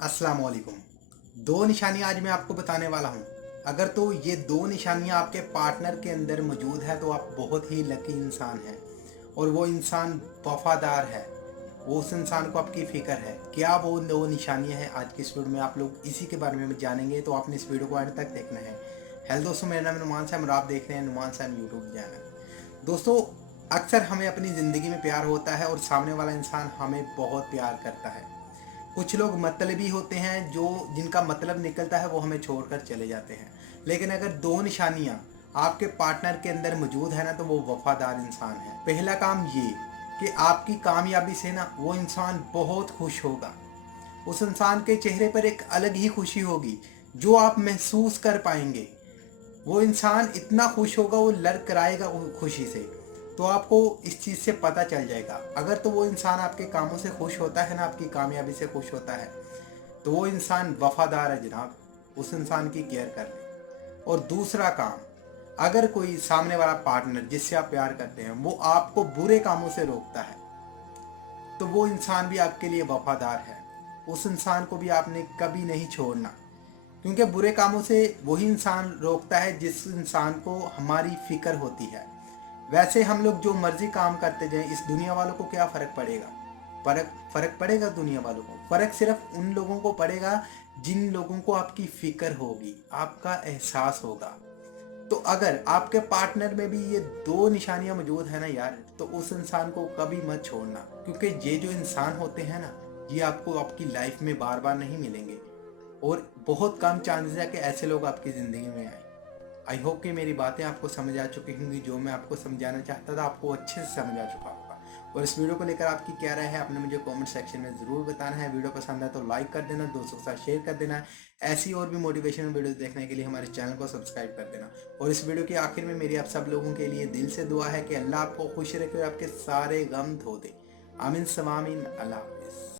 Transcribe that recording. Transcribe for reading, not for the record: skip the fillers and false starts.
अस्सलाम वालेकुम। दो निशानियाँ आज मैं आपको बताने वाला हूँ। अगर तो ये दो निशानियाँ आपके पार्टनर के अंदर मौजूद है तो आप बहुत ही लकी इंसान हैं और वो इंसान वफादार है। वो उस इंसान को आपकी फ़िक्र है। क्या वो दो निशानियाँ हैं, आज की इस वीडियो में आप लोग इसी के बारे में जानेंगे, तो आपने इस वीडियो को एंड तक देखना है। हेलो दोस्तों, मेरा नाम नुमान सैम और आप देख रहे हैं नुमान सैम यूट्यूब चैनल। दोस्तों, अक्सर हमें अपनी ज़िंदगी में प्यार होता है और सामने वाला इंसान हमें बहुत प्यार करता है। कुछ लोग मतलबी होते हैं, जो जिनका मतलब निकलता है वो हमें छोड़कर चले जाते हैं। लेकिन अगर दो निशानियाँ आपके पार्टनर के अंदर मौजूद है ना, तो वो वफादार इंसान है। पहला काम ये कि आपकी कामयाबी से ना वो इंसान बहुत खुश होगा। उस इंसान के चेहरे पर एक अलग ही खुशी होगी जो आप महसूस कर पाएंगे। वो इंसान इतना खुश होगा, वो लड़खड़ाएगा खुशी से। तो आपको इस चीज़ से पता चल जाएगा। अगर तो वो इंसान आपके कामों से खुश होता है ना, आपकी कामयाबी से खुश होता है, तो वो इंसान वफादार है जनाब। उस इंसान की केयर कर ले। और दूसरा काम, अगर कोई सामने वाला पार्टनर जिससे आप प्यार करते हैं वो आपको बुरे कामों से रोकता है, तो वो इंसान भी आपके लिए वफादार है। उस इंसान को भी आपने कभी नहीं छोड़ना, क्योंकि बुरे कामों से वही इंसान रोकता है जिस इंसान को हमारी फिक्र होती है। वैसे हम लोग जो मर्जी काम करते जाएं, इस दुनिया वालों को क्या फ़र्क पड़ेगा? फ़र्क फ़र्क पड़ेगा दुनिया वालों को। फ़र्क सिर्फ उन लोगों को पड़ेगा जिन लोगों को आपकी फ़िक्र होगी, आपका एहसास होगा। तो अगर आपके पार्टनर में भी ये दो निशानियां मौजूद है ना यार, तो उस इंसान को कभी मत छोड़ना, क्योंकि ये जो इंसान होते हैं ना, ये आपको आपकी लाइफ में बार बार नहीं मिलेंगे और बहुत कम चांसेस है कि ऐसे लोग आपकी ज़िंदगी में आए। आई होप कि मेरी बातें आपको समझ आ चुकी होंगी। जो मैं आपको समझाना चाहता था आपको अच्छे से समझ आ चुका होगा। और इस वीडियो को लेकर आपकी क्या राय है, आपने मुझे कमेंट सेक्शन में ज़रूर बताना है। वीडियो पसंद है तो लाइक कर देना, दोस्तों के साथ शेयर कर देना। ऐसी और भी मोटिवेशनल वीडियोस देखने के लिए हमारे चैनल को सब्सक्राइब कर देना। और इस वीडियो के आखिर में मेरी आप सब लोगों के लिए दिल से दुआ है कि अल्लाह आपको खुश रखे और आपके सारे गम धो दे। आमीन सवामीन। अल्लाह हाफिज़।